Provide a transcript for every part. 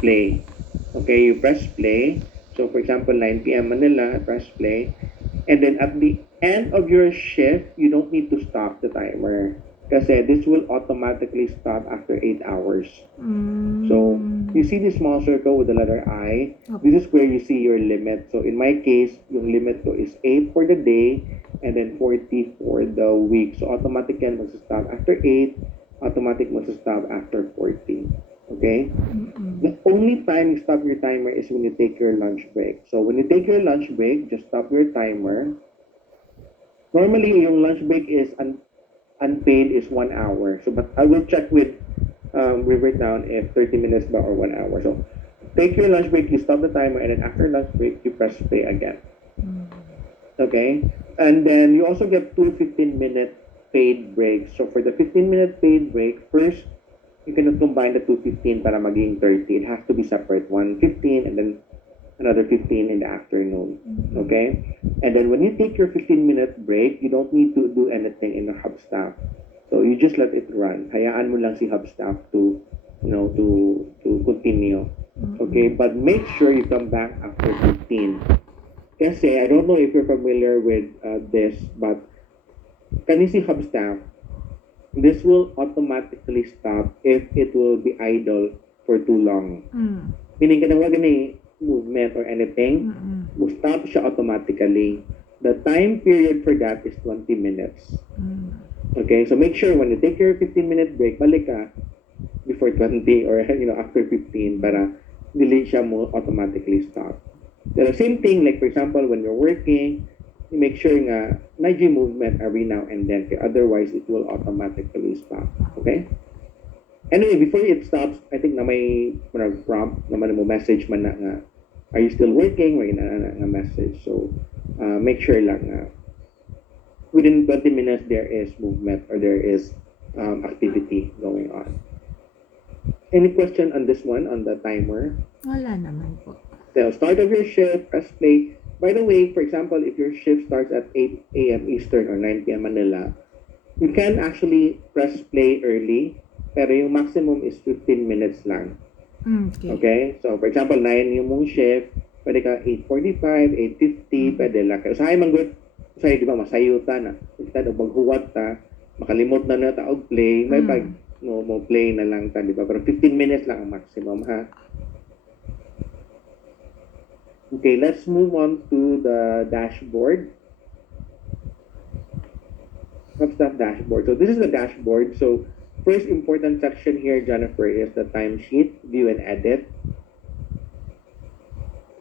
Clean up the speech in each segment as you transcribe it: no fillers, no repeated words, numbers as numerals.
play. Okay, you press play. So for example, 9 p.m. Manila, press play. And then at the end of your shift, you don't need to stop the timer. Kasi this will automatically stop after 8 hours. So you see the small circle with the letter I. This is where you see your limit. So in my case, yung limit ko is 8 for the day and then 40 for the week. So automatic yan stop after 8, automatic stop after 40. Okay? The only time you stop your timer is when you take your lunch break. So when you take your lunch break, just stop your timer. Normally, yung lunch break is unpaid is 1 hour. So, but I will check with River Town if 30 minutes ba or 1 hour. So, take your lunch break, you stop the timer, and then after lunch break, you press play again. Okay? And then you also get two 15-minute paid breaks. So, for the 15-minute paid break, first, you cannot combine the two 15 para maging 30. It has to be separate. One 15 and then another 15 in the afternoon. Okay? And then when you take your 15-minute break, you don't need to do anything in the Hubstaff. So you just let it run. Hayaan mo lang si Hubstaff to, to continue. Okay? But make sure you come back after 15. Kasi, I don't know if you're familiar with this, but kani si Hubstaff, this will automatically stop if it will be idle for too long. Meaning, kanang wag ni movement or anything, will stop siya automatically. The time period for that is 20 minutes. Okay, so make sure when you take your 15-minute break, balik ka before 20 or after 15 para dili siya mo automatically stop. The same thing, like for example, when you're working, you make sure nga na movement every now and then. Otherwise, it will automatically stop. Okay? Anyway, before it stops, I think na may prompt naman mo message man na nga, are you still working? May na message. So, make sure lang na within 20 minutes there is movement or there is activity going on. Any question on this one, on the timer? Wala naman po. So, start of your shift, press play. By the way, for example, if your shift starts at 8 a.m. Eastern or 9 p.m. Manila, you can actually press play early, pero yung maximum is 15 minutes lang. Okay? So, for example, 9 yung mong shift, pwede ka 8:45, 8:50, pwede lang. Usahay man good, usahay, di ba, masayuta na. Kita na maghuwat ta, makalimot na na ta og play, may pag mo play na lang ta, di ba? Pero 15 minutes lang ang maximum, ha? Okay, let's move on to the dashboard. Hubstaff dashboard. So this is the dashboard. So first important section here, Jennifer, is the timesheet, view and edit.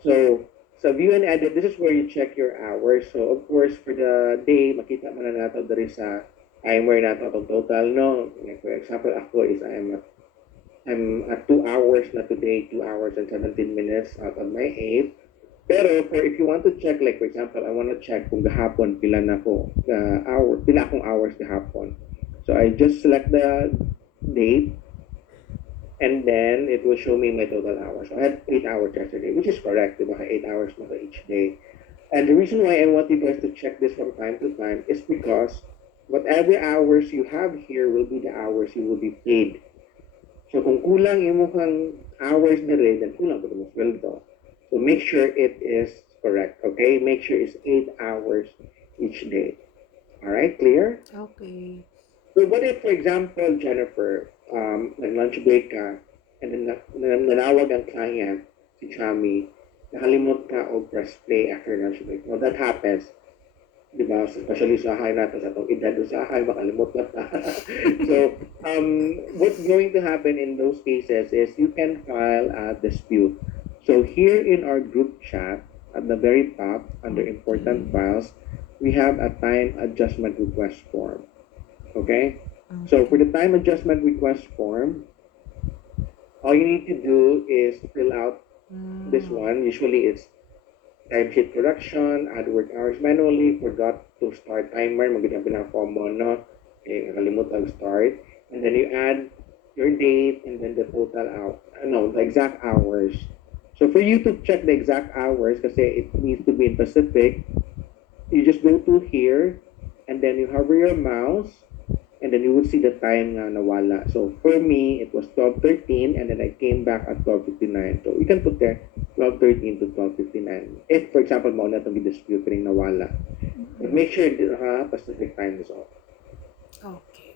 So view and edit, this is where you check your hours. So of course, for the day, makita mo na nato dari sa timer nato itong total, no? Like for example, ako is I'm at 2 hours na today, 2 hours and 17 minutes out of my 8. Pero if you want to check, like for example, I want to check kung gahapon pila na ko pila akong hours gahapon. So I just select the date and then it will show me my total hours. So I had 8 hours yesterday, which is correct, diba? 8 hours na each day. And the reason why I want you guys to check this from time to time is because whatever hours you have here will be the hours you will be paid. So kung kulang yung mukhang hours na rin, then kulang ko mo sweldo. So make sure it is correct, okay? Make sure it's 8 hours each day. All right, clear? Okay. So what if, for example, Jennifer, nag-lunch break ka, and then nanawag ang client, si Chami, nakalimot ka o press play after lunch break. Well, that happens. Di ba? Especially sa high natin, sa itong edad sa high, makalimot na ta. So, what's going to happen in those cases is you can file a dispute. So here in our group chat, at the very top, under important files, we have a time adjustment request form. Okay? So for the time adjustment request form, all you need to do is fill out this one. Usually it's timesheet production, add work hours manually, forgot to start timer, magandang pinaka-form mo, no? Nakalimut ang start. And then you add your date and then the total the exact hours. So for you to check the exact hours, kasi it needs to be in Pacific, you just go to here, and then you hover your mouse, and then you would see the time nga nawala. So for me, it was 12:13, and then I came back at 12:59. So you can put there 12:13 to 12:59. If, for example, mauna itong dispute ring nawala. But make sure Pacific time zone. Okay.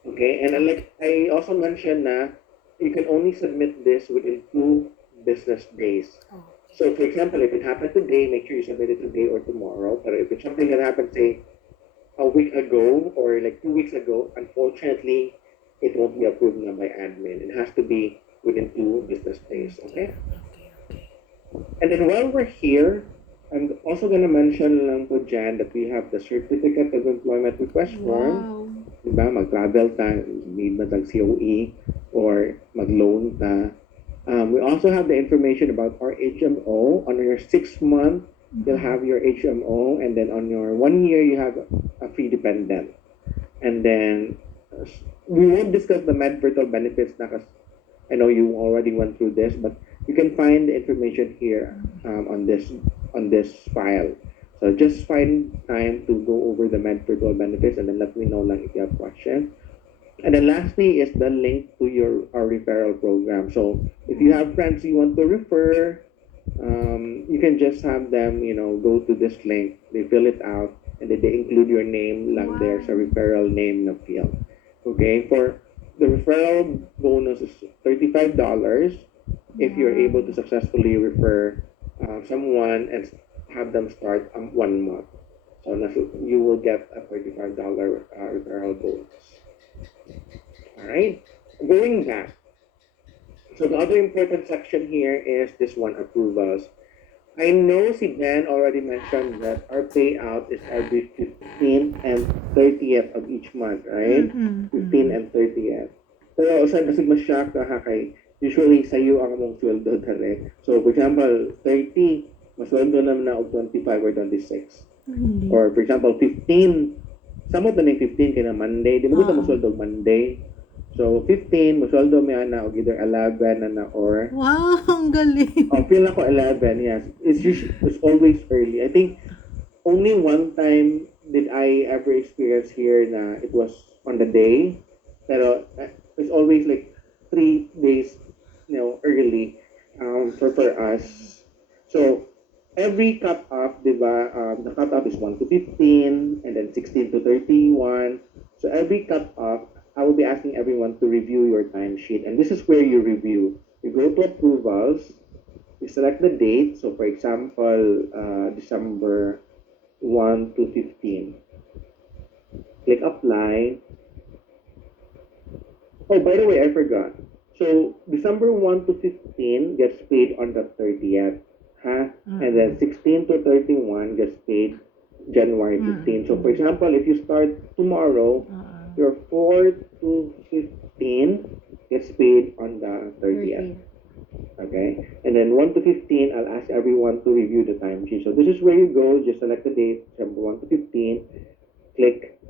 Okay, and like I also mentioned na you can only submit this within 2 business days. Okay. So for example, if it happened today, make sure you submit it today or tomorrow. But if it's something that happened, say, a week ago or like 2 weeks ago, unfortunately, it won't be approved na by admin. It has to be within 2 business days, okay? And then while we're here, I'm also gonna mention lang po dyan that we have the Certificate of Employment Request Form. Wow. Diba? Mag-travel ta, need mo tag COE, or mag-loan ta. We also have the information about our HMO. On your 6 month, you'll have your HMO, and then on your 1 year, you have a free dependent. And then we won't discuss the med virtual benefits na, 'cause I know you already went through this, but you can find the information here on this file. So just find time to go over the med virtual benefits, and then let me know lang if you have questions. And then lastly is the link to our referral program. So if you have friends you want to refer, you can just have them, go to this link. They fill it out, and then they include your name lang there sa referral name na field. Okay, for the referral bonus is $35 if you're able to successfully refer someone and have them start 1 month. So you will get a $35 referral bonus. All right, going back. So the other important section here is this one, approvals. I know si Ben already mentioned that our payout is every 15th and 30th of each month, right? 15 and 30th. Pero usan kasi ma-shock ka kay usually sa'yo ang mong sweldo direct. So for example, 30, masweldo naman na og 25 or 26. Or for example, 15, samot na ng 15 kaya na Monday, di mo gusto masweldo Monday. So 15, masweldo may ana og either 11 na or Wow, ang galing. feel ako 11, yes. It's always early. I think only one time did I ever experience here na it was on the day. Pero it's always like 3 days, early for us. So every cut-off, diba, the cut-off is 1 to 15, and then 16 to 31. So every cut-off, I will be asking everyone to review your timesheet. And this is where you review. You go to approvals, you select the date. So for example, December 1 to 15. Click apply. Oh, by the way, I forgot. So December 1 to 15 gets paid on the 30th. And then 16 to 31 gets paid January 15. So for example, if you start tomorrow, your 4 to 15 gets paid on the 30th. Okay? And then 1 to 15, I'll ask everyone to review the timesheet. So this is where you go. Just select the date, December 1 to 15. Click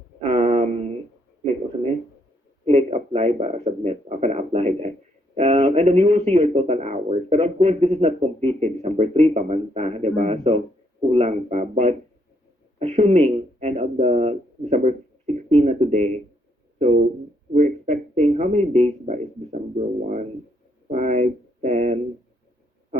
apply ba, submit. Okay, apply guys. And then you will see your total hours. But of course, this is not completed. December 3 pa man ta, di ba? So, kulang pa. But assuming end of the December 16 na today, so we're expecting how many days ba is December 1, 5, 10.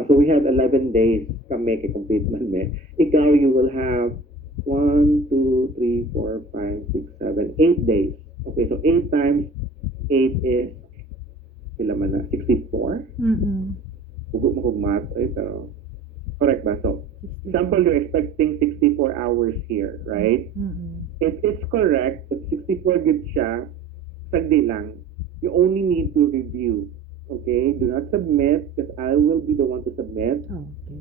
So we have 11 days kami complete man me. Ikaw, you will have 1, 2, 3, 4, 5, 6, 7, 8 days. Okay, so 8 times 8 is sila man na 64. Hugot mo kung math, pero correct ba? So, example, you're expecting 64 hours here, right? If it's correct, if 64 good siya, sagdi lang. You only need to review. Okay? Do not submit, because I will be the one to submit,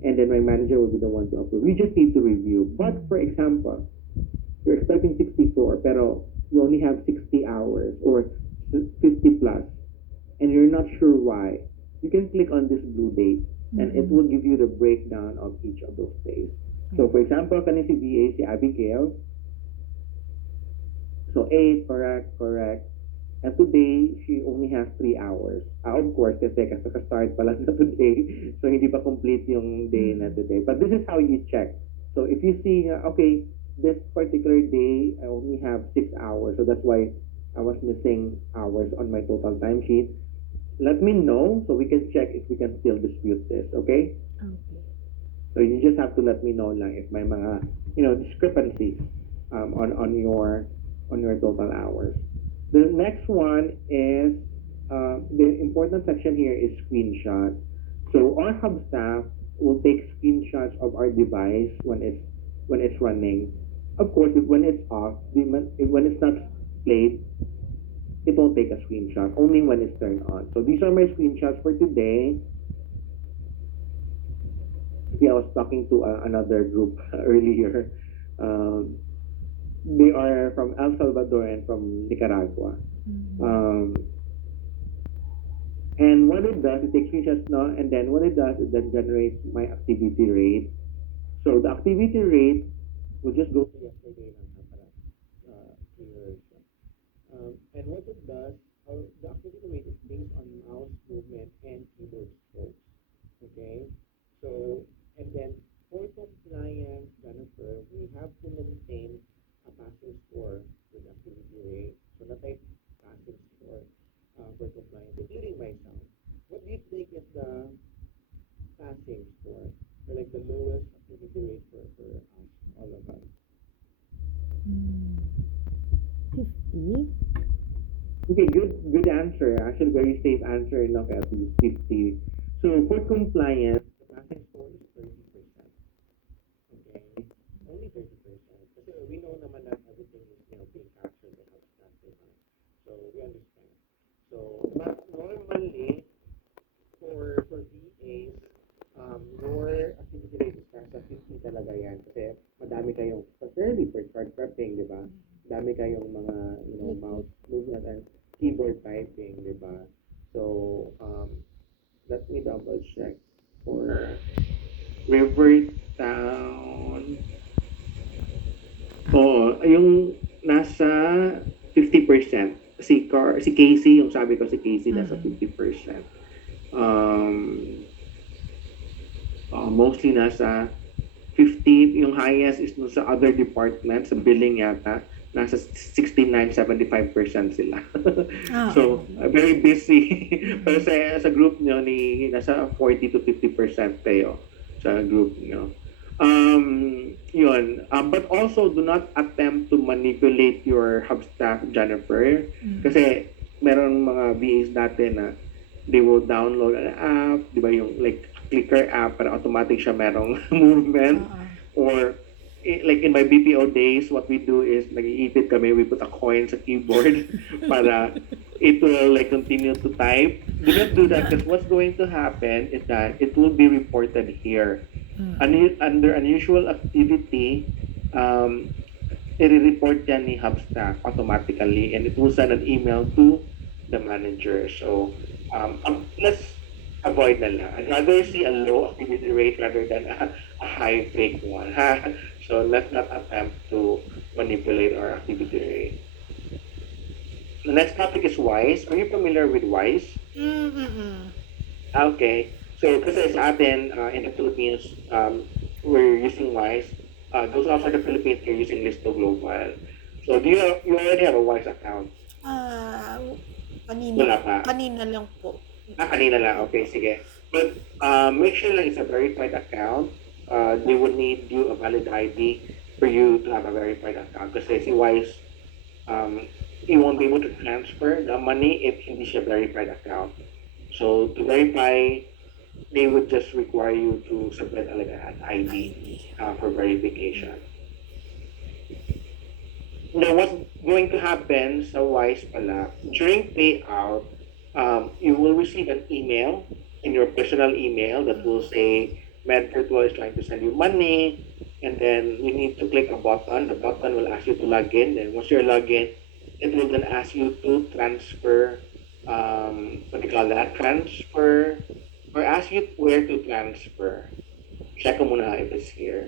and then my manager will be the one to approve. You just need to review. But for example, you're expecting 64, pero you only have 60 hours or 50 plus, and you're not sure why, you can click on this blue date, and it will give you the breakdown of each of those days. So for example, kani si VA, si Abigail, so 8, correct. And today, she only has 3 hours. Of course, kasi start pa lang na today, so hindi pa complete yung day na today. But this is how you check. So if you see, okay, this particular day, I only have 6 hours. So that's why I was missing hours on my total timesheet, let me know so we can check if we can still dispute this, okay? Okay. So you just have to let me know lang if may mga, discrepancies on your total hours. The next one is the important section here is screenshot. So our hub staff will take screenshots of our device when it's running. Of course, when it's off, when it's not played, it won't take a screenshot. Only when it's turned on. So these are my screenshots for today. Yeah, I was talking to another group earlier. Um, they are from El Salvador and from Nicaragua. And what it does, it takes screenshots now, and then what it does, it then generates my activity rate. So the activity rate will just go to yesterday para clear. And what it does, the activity rate is based on mouse movement and keyboard strokes. Okay, so and then for compliance, Jennifer, we have to maintain a passing score with activity rate. So not like passing score for compliance, including myself. What do you think is the passing score, or like the lowest activity rate for us, all of us? 50? Okay, good answer. Actually, very safe answer. Knock at least 50. So for compliance, the passing score is 30%. Okay, only 30%. Kasi we know naman that everything is being captured by HubSpot, diba? So we understand. So but normally for VAs, your activity rate is nasa 50 talaga yan. Kasi madami kayong, particularly for card prepping, di ba? Dami kayong mga, mouse movement and keyboard typing, di ba? So, let me double check for Rivertown. Oo, yung nasa 50%. Si Casey, yung sabi ko si Casey, nasa 50%. Mostly nasa 50, yung highest is sa other departments, sa billing yata, nasa 69-75% sila. So, very busy. Pero sa group nyo, nasa 40 to 50% kayo sa group nyo. Yun. But also, do not attempt to manipulate your hub staff, Jennifer. Kasi, meron mga VAs natin na they will download an app, di ba yung like clicker app para automatic siya merong movement. Or like in my BPO days, what we do is nag-iipit kami, we put a coin sa keyboard para it will like continue to type. Do not do that because what's going to happen is that it will be reported here. Under unusual activity, i-report yan ni Hubstaff automatically and it will send an email to the manager. So, let's avoid na lang. I'd rather see a low activity rate rather than a high fake one. So, let's not attempt to manipulate our activity rate. The next topic is WISE. Are you familiar with WISE? Okay. So, kasi sa atin, in the Philippines, we're using WISE. Those outside the Philippines, you're using Listo Global. So, you already have a WISE account? Wala pa. Kanina lang po. Kanina lang. Okay, sige. But make sure lang it's a verified account. They would need you a valid ID for you to have a verified account. Kasi si WISE, you won't be able to transfer the money if hindi siya verified account. So, to verify, they would just require you to submit like an ID for verification. Now, what's going to happen sa WISE pala, during payout, you will receive an email in your personal email that will say, MedVirtual is trying to send you money, and then you need to click a button. The button will ask you to log in. Then once you're logged in, it will then ask you to transfer, what do you call that? Transfer, or ask you where to transfer. Check ko muna if it's here.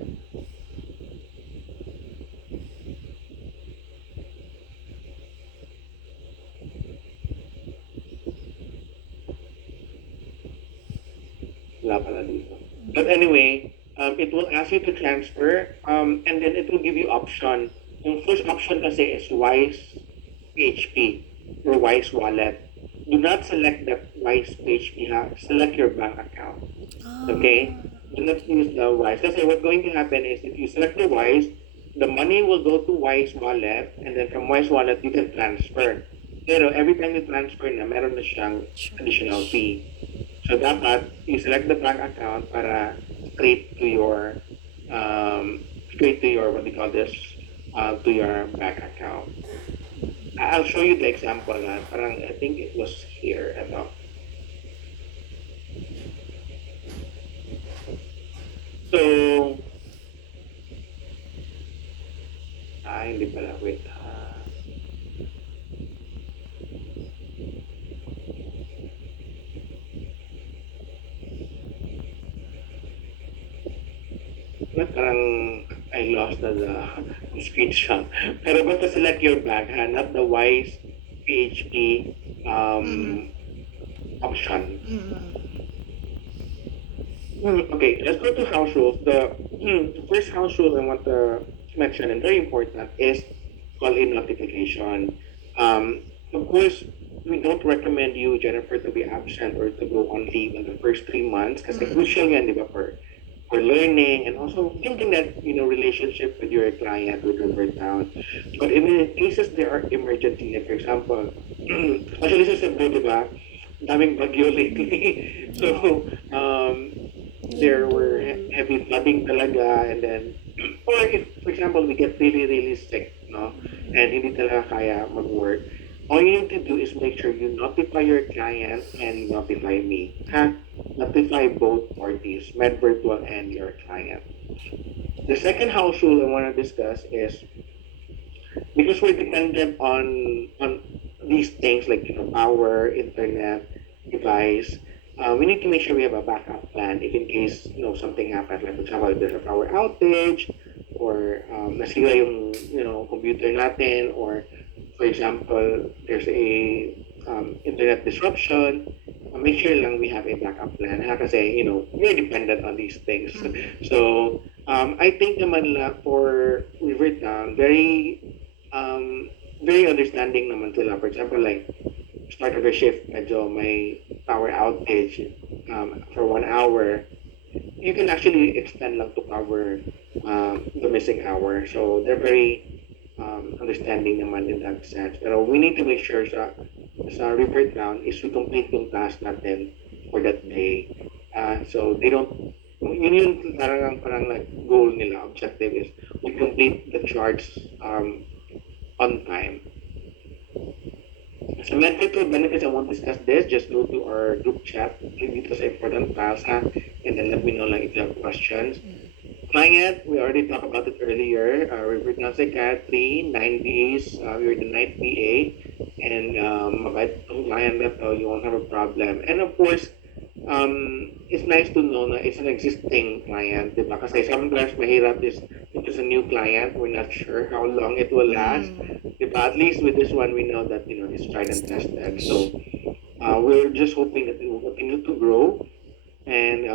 Wala pala dito. But anyway, it will ask you to transfer, and then it will give you option. Yung first option kasi is WISE PHP or Wise Wallet. Do not select the Wise PHP. Select your bank account. Okay? Do not use the Wise. Kasi what's going to happen is if you select the Wise, the money will go to Wise Wallet, and then from Wise Wallet, you can transfer. Pero every time you transfer na, meron na siyang additional fee. So dapat, you select the bank account para straight to your, what do you call this, to your bank account. I'll show you the example na, parang, I think it was here, ano. So, hindi pala, wait. Parang I lost the screenshot. Pero basta select your bank, not the Wise PHP option. Okay, let's go to house rules. The first house rule I want to mention, and very important, is call-in notification. Of course, we don't recommend you, Jennifer, to be absent or to go on leave in the first 3 months kasi crucial yan, di ba, for learning and also building that, relationship with your client, with Rivertown. But in the cases there are emergency, like for example, especially sa Cebu, di ba, daming bagyo lately. So, there were heavy flooding talaga, and then, or if, for example, we get really, really sick, no, and hindi talaga kaya mag-work, all you need to do is make sure you notify your client and notify me. Notify both parties, MedVirtual and your client. The second house rule I want to discuss is, because we're dependent on these things like power, internet, device, we need to make sure we have a backup plan if in case something happens. Like for example, if there's a power outage or nasira yung computer natin, or for example, there's a internet disruption, make sure lang we have a backup plan. Kasi, we're dependent on these things. So, I think naman for Rivertown, very understanding naman sila. For example, like, start of a shift, medyo may power outage for 1 hour. You can actually extend lang to cover the missing hour. So, they're very understanding naman in that sense. Pero we need to make sure sa Rivertown is we complete yung task natin for that day. So they don't, yun yung parang like goal nila, objective is we complete the charts on time. So medical benefits, I won't discuss this. Just go to our group chat, dito sa important files, and then let me know lang if you have questions. Client, we already talked about it earlier. Rivertown Psychiatry, 9 days, we're the night PA, and mabait ang client na to, you won't have a problem. And of course, it's nice to know na it's an existing client, di ba? Kasi sometimes mahirap is it is a new client, we're not sure how long it will last. Di ba? At least with this one, we know that, it's tried and tested. So, we're just hoping that it will continue to grow. And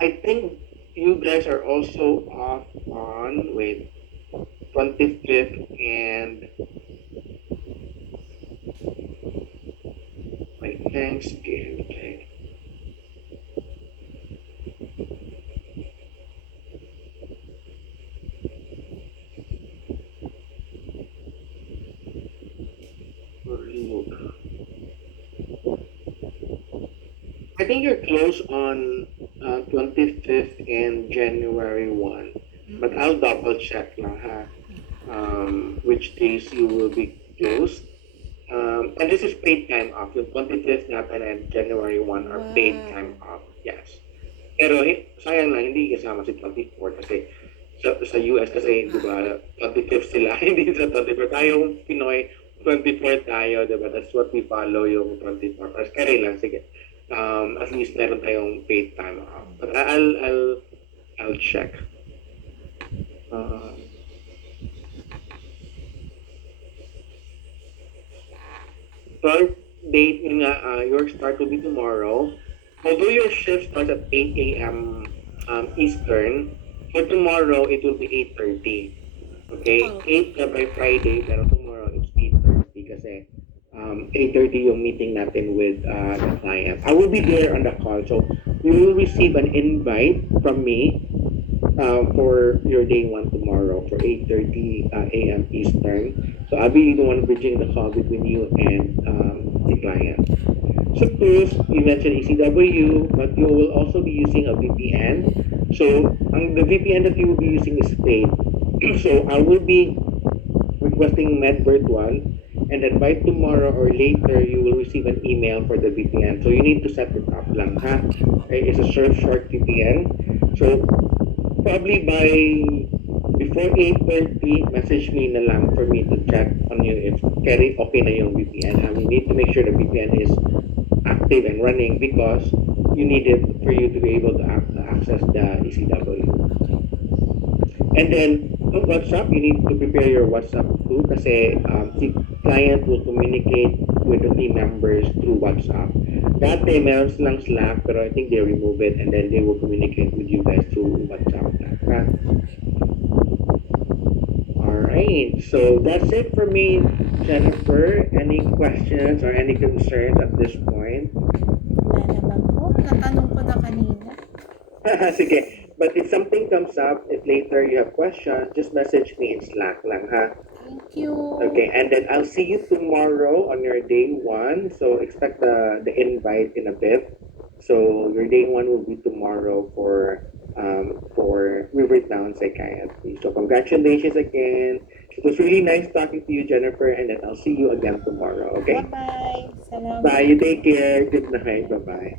I think you guys are also off on, 25th and Thanksgiving. Okay. I think you're close on 25th and January 1. But I'll double check lang which days you will be closed. And this is paid time off. Yung 25th natin and January 1 are paid time off. Yes. Pero sayang lang, hindi kasama si 24 kasi sa US kasi, di ba, 25th sila, hindi sa 24. Tayong Pinoy, 24 tayo, di ba? That's what we follow, yung 24. Pero carry lang, sige. At least meron tayong paid time off. But I'll check. Start date nga, your start will be tomorrow. Although your shift starts at 8 a.m. Eastern, for tomorrow it will be 8:30. Okay? 8 by Friday, pero tomorrow 8:30 yung meeting natin with the client. I will be there on the call. So you will receive an invite from me for your day one tomorrow for 8:30 a.m. Eastern. So I'll be the one bridging the call between you and the client. So tools, you mentioned ECW, but you will also be using a VPN. So the VPN that you will be using is paid. So I will be requesting MedVirtual, and then by tomorrow or later, you will receive an email for the VPN. So you need to set it up lang, ha? Okay, it's a short VPN. So probably by before 8:30, message me na lang for me to check on you if carry okay na yung VPN. We need to make sure the VPN is active and running because you need it for you to be able to access the ECW. And then on WhatsApp, you need to prepare your WhatsApp too kasi the client will communicate with the team members through WhatsApp. Dati meron silang Slack pero I think they remove it and then they will communicate with you guys through WhatsApp. Okay? Alright, so that's it for me, Jennifer. Any questions or any concerns at this point? Wala naman po. Natanong ko na kanina. Sige. But if something comes up, if later you have questions, just message me in Slack lang, ha? Thank you. Okay, and then I'll see you tomorrow on your day one. So expect the invite in a bit. So your day one will be tomorrow for Rivertown Psychiatry. So congratulations again. It was really nice talking to you, Jennifer, and then I'll see you again tomorrow. Okay? Bye-bye. Salamat. Bye. You take care. Good night. Bye bye.